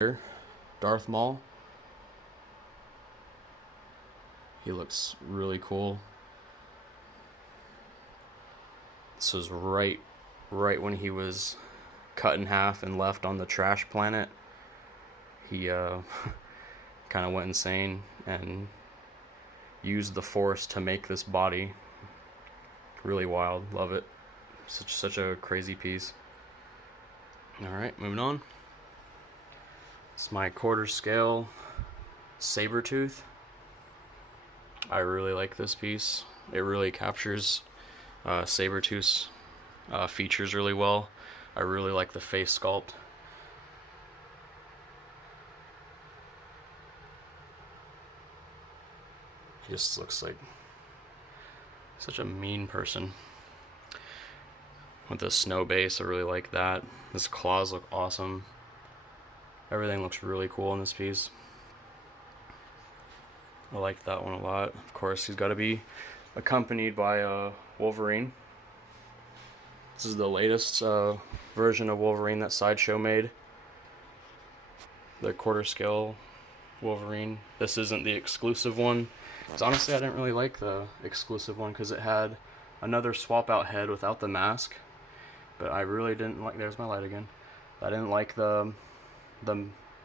Here, Darth Maul. He looks really cool. This was right when he was cut in half and left on the trash planet. He kind of went insane and used the Force to make this body. Really wild. Love it. Such a crazy piece. All right, moving on. It's my quarter scale Sabretooth. I really like this piece. It really captures Sabretooth's features really well. I really like the face sculpt. He just looks like such a mean person. With the snow base, I really like that. His claws look awesome. Everything looks really cool in this piece. I like that one a lot. Of course, he's got to be accompanied by Wolverine. This is the latest version of Wolverine that Sideshow made. The quarter scale Wolverine. This isn't the exclusive one. Because honestly, I didn't really like the exclusive one because it had another swap out head without the mask. But I really didn't like. There's my light again. I didn't like the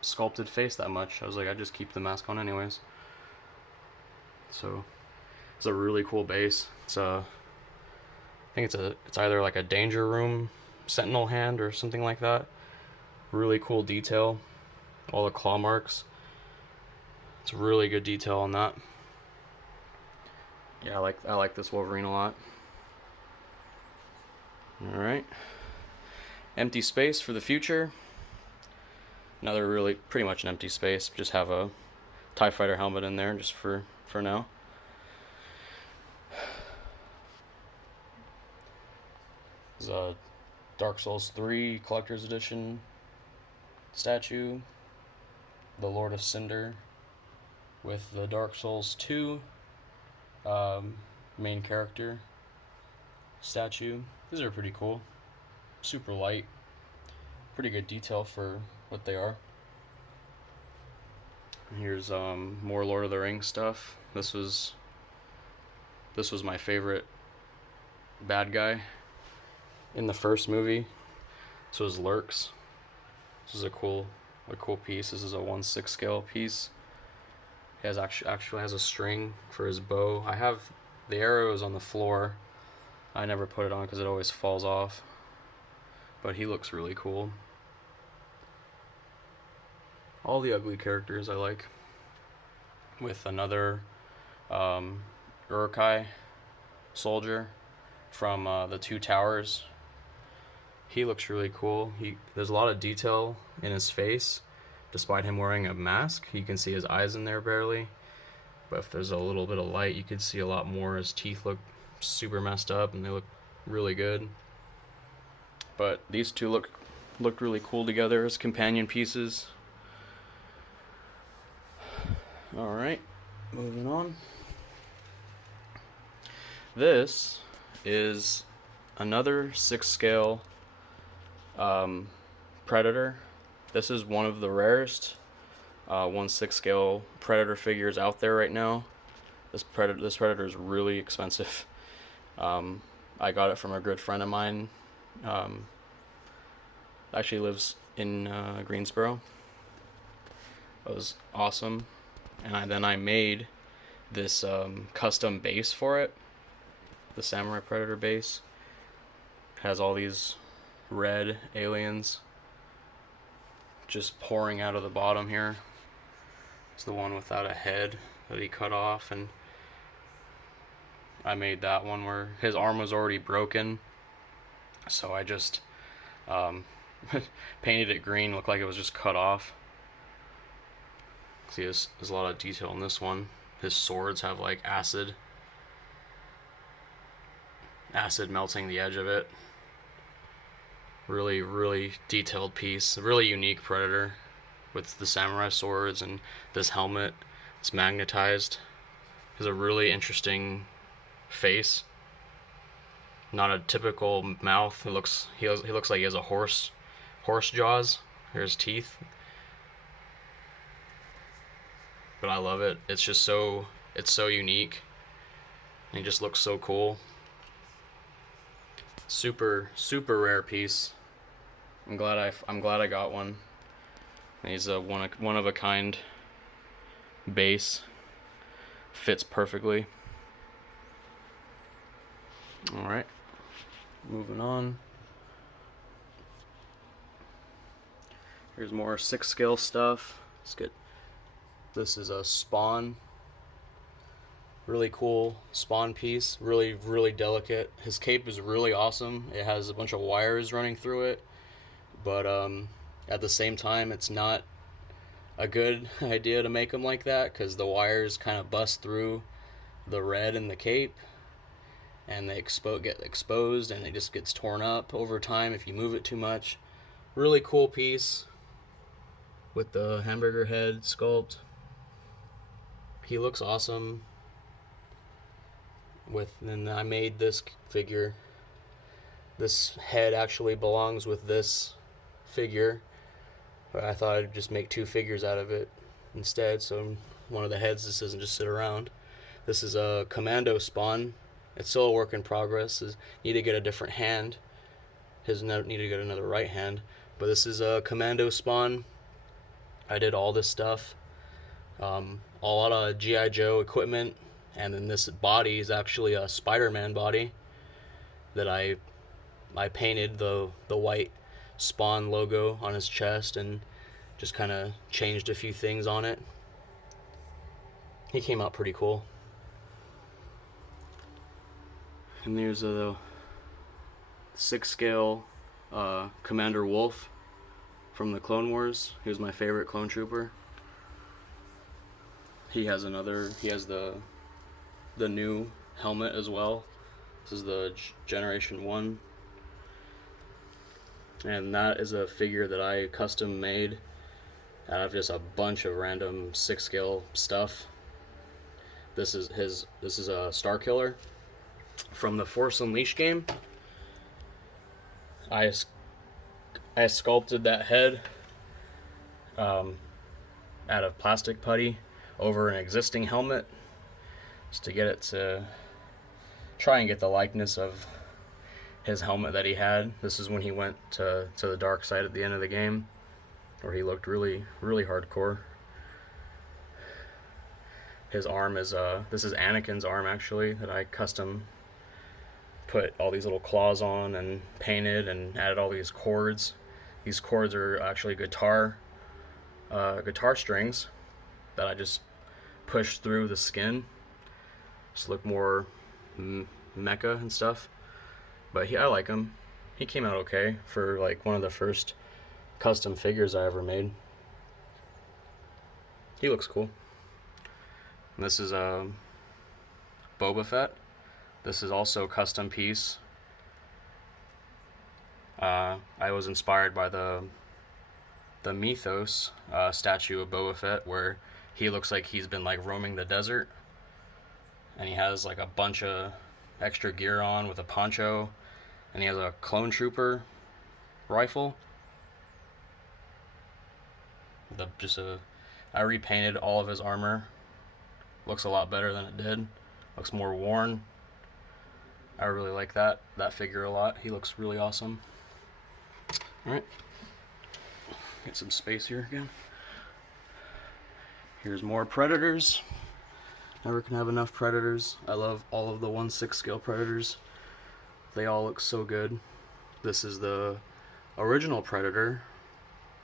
sculpted face that much. I was like, I just keep the mask on anyways. So it's a really cool base. I think it's either like a Danger Room Sentinel hand or something like that. Really cool detail. All the claw marks. It's really good detail on that. Yeah, I like this Wolverine a lot. All right. Empty space for the future. Another really pretty much an empty space. Just have a TIE Fighter helmet in there just for now. This is a Dark Souls 3 Collector's Edition statue. The Lord of Cinder with the Dark Souls 2 main character statue. These are pretty cool. Super light. Pretty good detail for what they are. Here's more Lord of the Rings stuff. This was my favorite bad guy in the first movie. This was Lurks. This is a cool piece. This is a 1/6 scale piece. He has actually has a string for his bow. I have the arrows on the floor. I never put it on because it always falls off. But he looks really cool. All the ugly characters I like. With another Uruk-hai soldier from the Two Towers. He looks really cool. There's a lot of detail in his face. Despite him wearing a mask, you can see his eyes in there barely. But if there's a little bit of light, you could see a lot more. His teeth look super messed up and they look really good. But these two looked really cool together as companion pieces. Alright, moving on. This is another 6 scale Predator. This is one of the rarest 1/6 scale Predator figures out there right now. This Predator is really expensive. I got it from a good friend of mine. Actually lives in Greensboro. It was awesome. And then I made this custom base for it. The Samurai Predator base. It has all these red aliens just pouring out of the bottom here. It's the one without a head that he cut off, and I made that one where his arm was already broken, so I just painted it green, looked like it was just cut off. See, there's a lot of detail in this one. His swords have like acid melting the edge of it. Really detailed piece. A really unique Predator with the samurai swords and this helmet. It's magnetized. Has a really interesting face. Not a typical mouth. He looks like he has a horse jaws. Here's teeth. but I love it. It's just so, it's so unique. And it just looks so cool. Super, super rare piece. I'm glad I got one. He's a one of a kind base. Fits perfectly. All right, moving on. Here's more 6 scale stuff. Let's get. This is a Spawn. Really cool Spawn piece. Really, really delicate. His cape is really awesome. It has a bunch of wires running through it, but at the same time, it's not a good idea to make them like that because the wires kind of bust through the red in the cape, and they get exposed, and it just gets torn up over time if you move it too much. Really cool piece with the hamburger head sculpt. He looks awesome. And I made this figure. This head actually belongs with this figure, but I thought I'd just make 2 figures out of it instead, so one of the heads just doesn't just sit around. This is a Commando Spawn. It's still a work in progress. Need to get a different hand. Need to get another right hand. But this is a Commando Spawn. I did all this stuff. A lot of G.I. Joe equipment. And then this body is actually a Spider-Man body that I painted the white Spawn logo on his chest and just kind of changed a few things on it. He came out pretty cool. And there's a 6 scale Commander Wolf from the Clone Wars. He was my favorite clone trooper. He has the new helmet as well. This is the Generation 1. And that is a figure that I custom made out of just a bunch of random 6 scale stuff. This is a Star Killer from the Force Unleashed game. I sculpted that head out of plastic putty over an existing helmet, just to get it to try and get the likeness of his helmet that he had. This is when he went to the dark side at the end of the game, where he looked really, really hardcore. His arm is this is Anakin's arm actually, that I custom put all these little claws on and painted and added all these cords. These cords are actually guitar strings that I just pushed through the skin. Just look more mecha and stuff. But I like him. He came out okay for like one of the first custom figures I ever made. He looks cool. And this is Boba Fett. This is also a custom piece. I was inspired by the Mythos statue of Boba Fett, where he looks like he's been like roaming the desert, and he has like a bunch of extra gear on with a poncho, and he has a clone trooper rifle. I repainted all of his armor. Looks a lot better than it did. Looks more worn. I really like that figure a lot. He looks really awesome. Alright. Get some space here again. Here's more Predators. Never can have enough Predators. I love all of the 1/6 scale Predators. They all look so good. This is the original Predator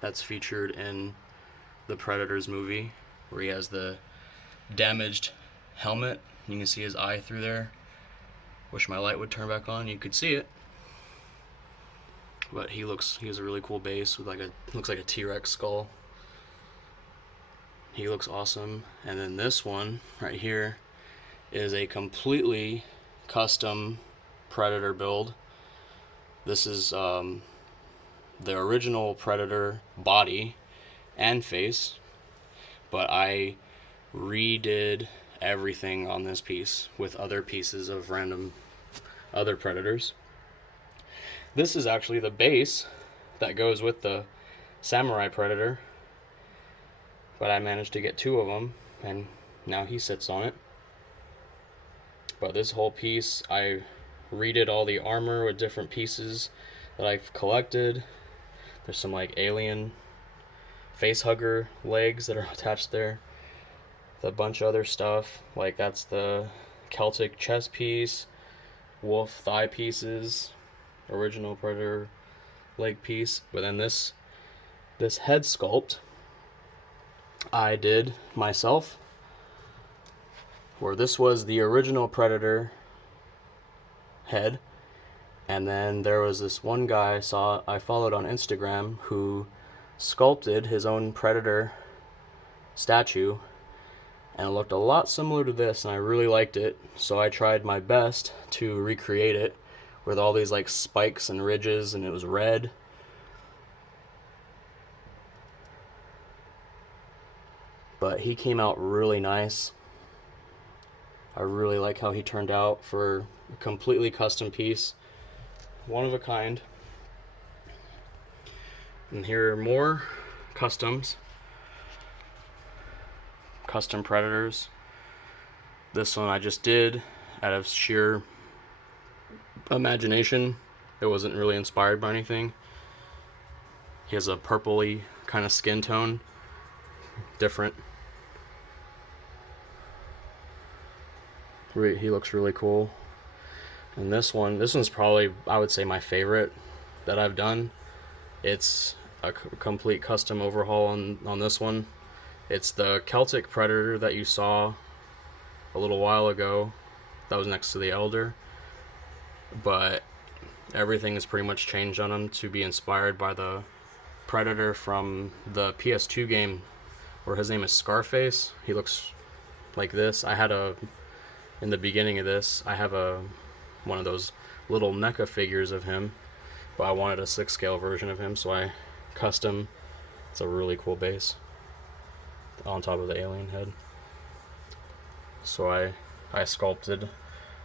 that's featured in the Predators movie, where he has the damaged helmet. You can see his eye through there. Wish my light would turn back on. You could see it. But he has a really cool base with looks like a T-Rex skull. He looks awesome. And then this one right here is a completely custom Predator build. This is the original Predator body and face, but I redid everything on this piece with other pieces of random other Predators. This is actually the base that goes with the Samurai Predator, but I managed to get 2 of them and now he sits on it. But this whole piece, I redid all the armor with different pieces that I've collected. There's some like alien face hugger legs that are attached there. A bunch of other stuff, like that's the Celtic chest piece, wolf thigh pieces, original Predator leg piece. But then this head sculpt I did myself, where this was the original Predator head, and then there was this one guy I followed on Instagram who sculpted his own Predator statue, and it looked a lot similar to this, and I really liked it, so I tried my best to recreate it with all these like spikes and ridges, and it was red. But he came out really nice. I really like how he turned out for a completely custom piece. One of a kind. And here are more customs. Custom Predators. This one I just did out of sheer imagination. It wasn't really inspired by anything. He has a purpley kind of skin tone. Different. He looks really cool. And this one's probably, I would say, my favorite that I've done. It's a complete custom overhaul on this one. It's the Celtic Predator that you saw a little while ago that was next to the Elder, but everything has pretty much changed on him to be inspired by the Predator from the Ps2 game, where his name is Scarface. He looks like this. In the beginning of this, I have one of those little NECA figures of him, but I wanted a 6 scale version of him, so I custom. It's a really cool base on top of the alien head. So I sculpted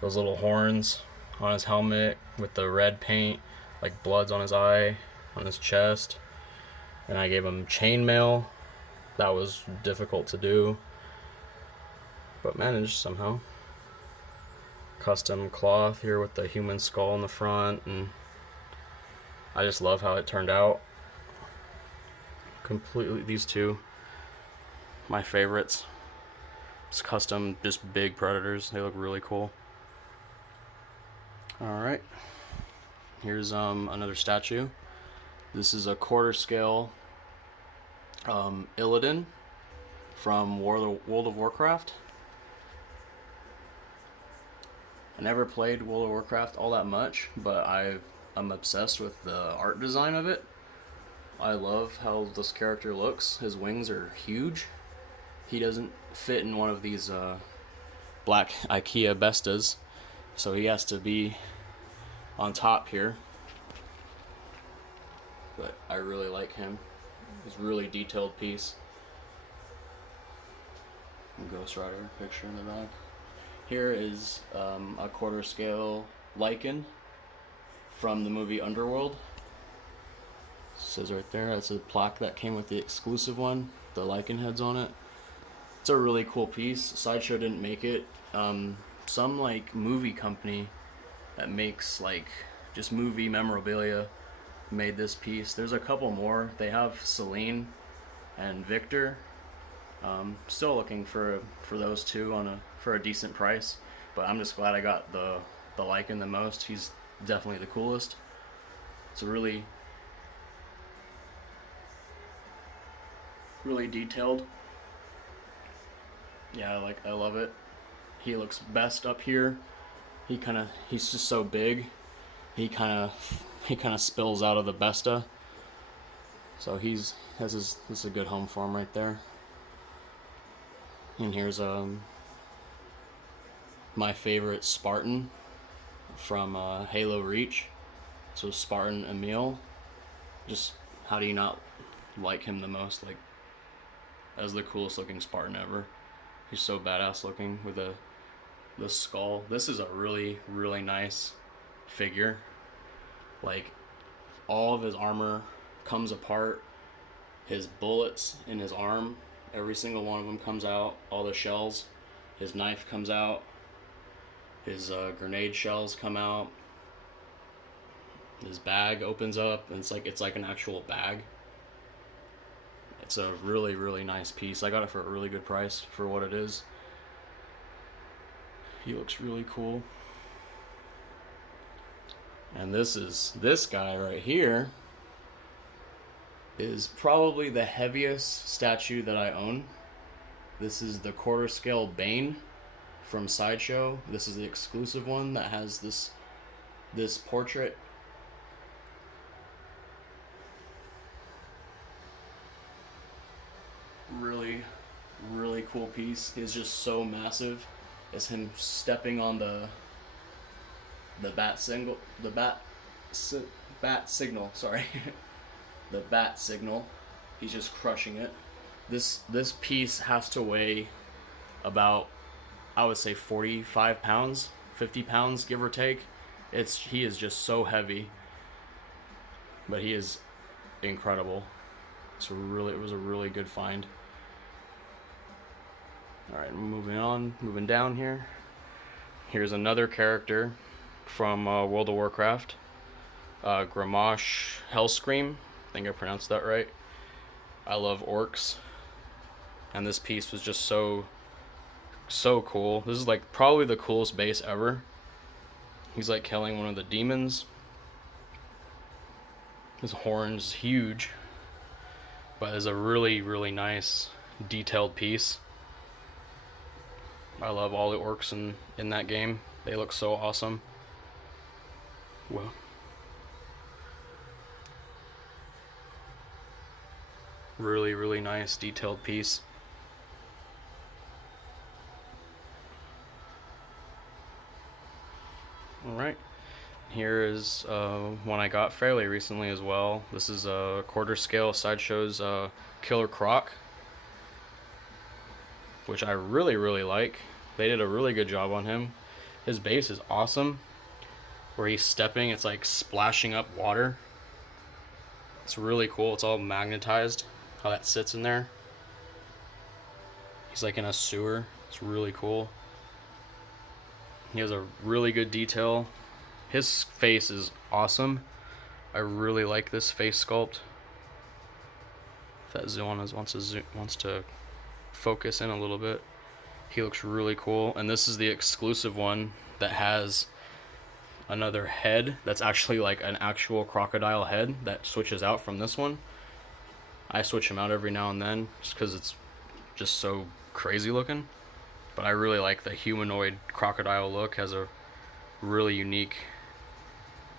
those little horns on his helmet with the red paint, like bloods on his eye, on his chest, and I gave him chainmail. That was difficult to do, but managed somehow. Custom cloth here with the human skull in the front, and I just love how it turned out. Completely, these two, my favorites. It's custom, just big Predators. They look really cool. Alright, here's another statue. This is a quarter scale Illidan from World of Warcraft. I never played World of Warcraft all that much, but I'm obsessed with the art design of it. I love how this character looks. His wings are huge. He doesn't fit in one of these black IKEA Bestas, so he has to be on top here. But I really like him. He's a really detailed piece. Ghost Rider picture in the back. Here is a quarter scale Lycan from the movie Underworld. It says right there, that's a plaque that came with the exclusive one. The Lycan head's on it. It's a really cool piece. Sideshow didn't make it. Some like movie company that makes like just movie memorabilia made this piece. There's a couple more. They have Celine and Victor. Still looking for those two for a decent price, but I'm just glad I got the Lycan the most. He's definitely the coolest. It's a really detailed. Yeah, I love it. He looks best up here. He's just so big. He kind of spills out of the Besta. So this is a good home for him right there. And here's my favorite Spartan from Halo Reach. So Spartan Emil. Just how do you not like him the most? Like, as the coolest looking Spartan ever. He's so badass looking with the skull. This is a really, really nice figure. Like, all of his armor comes apart. His bullets in his arm Every single one of them comes out. All the shells. His knife comes out. His grenade shells come out. His bag opens up, and it's like an actual bag. It's a really, really nice piece. I got it for a really good price for what it is. He looks really cool. And this guy right here is probably the heaviest statue that I own. This is the quarter scale Bane from Sideshow. This is the exclusive one that has this portrait. Really, really cool piece. It's just so massive. It's him stepping on the bat signal, bat signal. Sorry, the bat signal. He's just crushing it. This piece has to weigh about, I would say, 45 pounds, 50 pounds, give or take. He is just so heavy, but he is incredible. It was a really good find. Alright, moving down here. Here's another character from World of Warcraft. Gramash Hellscream. I think I pronounced that right. I love orcs. And this piece was just so cool. This is like probably the coolest base ever. He's like killing one of the demons. His horn's huge. But it's a really, really nice detailed piece. I love all the orcs in that game. They look so awesome. Well, really, really nice detailed piece. Alright, here is one I got fairly recently as well. This is a quarter scale Sideshow's Killer Croc, which I really, really like. They did a really good job on him. His base is awesome. Where he's stepping, it's like splashing up water. It's really cool. It's all magnetized, how that sits in there. He's like in a sewer. It's really cool. He has a really good detail. His face is awesome. I really like this face sculpt. If that zoom wants to focus in a little bit. He looks really cool. And this is the exclusive one that has another head that's actually like an actual crocodile head that switches out from this one. I switch him out every now and then just because it's just so crazy looking. But I really like the humanoid crocodile look. Has a really unique,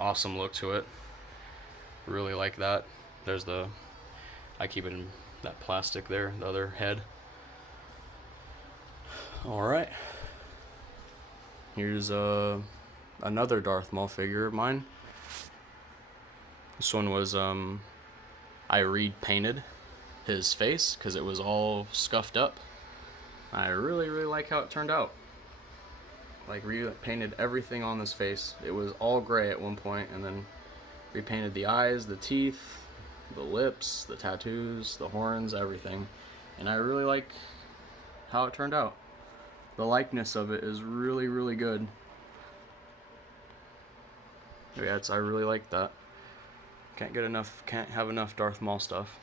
awesome look to it. Really like that. I keep it in that plastic there, the other head. Alright. Here's another Darth Maul figure of mine. This one was, I repainted his face because it was all scuffed up. I really, really like how it turned out. Like, repainted everything on this face. It was all gray at one point, and then repainted the eyes, the teeth, the lips, the tattoos, the horns, everything. And I really like how it turned out. The likeness of it is really, really good. Yeah, I really like that. Can't have enough Darth Maul stuff.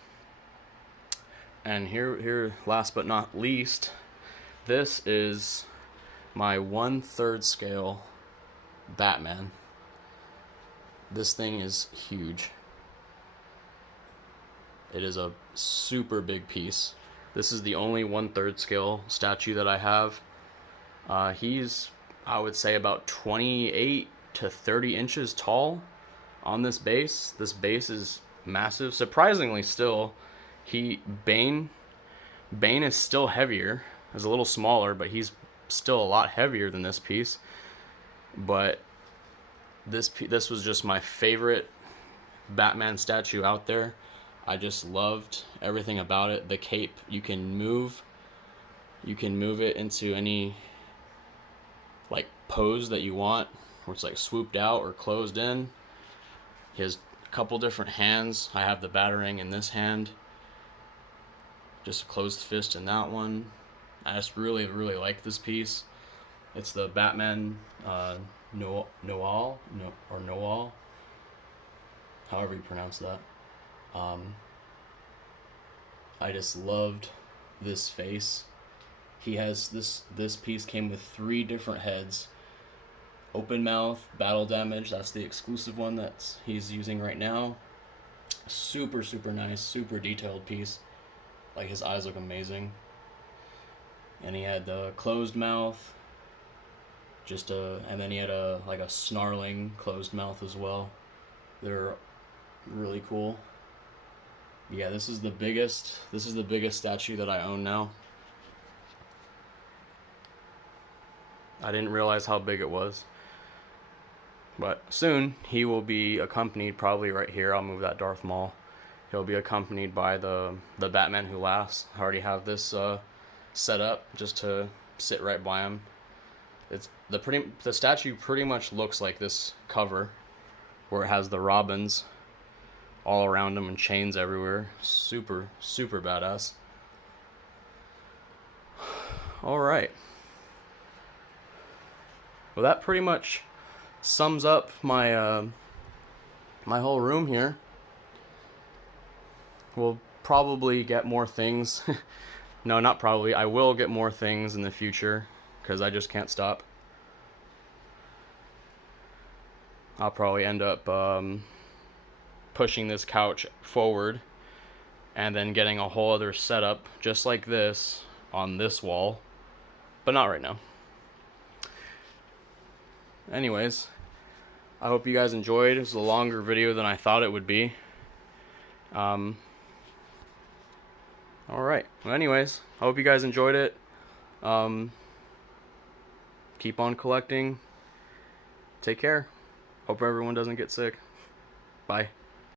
And here, last but not least, this is my 1/3 scale Batman. This thing is huge. It is a super big piece. This is the only 1/3 scale statue that I have. He's, I would say, about 28 to 30 inches tall on this base. This base is massive. Surprisingly still, Bane is still heavier. He's a little smaller, but he's still a lot heavier than this piece. But this was just my favorite Batman statue out there. I just loved everything about it. The cape, you can move it into any like pose that you want, where it's like swooped out or closed in. He has a couple different hands. I have the Batarang in this hand. just a closed fist in that one. I just really like this piece. It's the Batman Noel, however you pronounce that. I just loved this face. He has this piece came with 3 different heads. Open mouth, battle damage, that's the exclusive one that he's using right now. Super nice, super detailed piece. Like, his eyes look amazing. And he had the closed mouth, and then he had a snarling closed mouth as well. They're really cool. Yeah, this is the biggest statue that I own now. I didn't realize how big it was. But soon he will be accompanied, probably right here. I'll move that Darth Maul. He'll be accompanied by the Batman Who Laughs. I already have this set up just to sit right by him. It's the statue pretty much looks like this cover, where it has the robins all around him and chains everywhere. Super badass. All right. Well, that pretty much sums up my my whole room here. We'll probably get more things. No, not probably. I will get more things in the future because I just can't stop. I'll probably end up pushing this couch forward and then getting a whole other setup just like this on this wall, but not right now. Anyways, I hope you guys enjoyed. It was a longer video than I thought it would be. Alright, well, anyways, I hope you guys enjoyed it. Keep on collecting. Take care. Hope everyone doesn't get sick. Bye.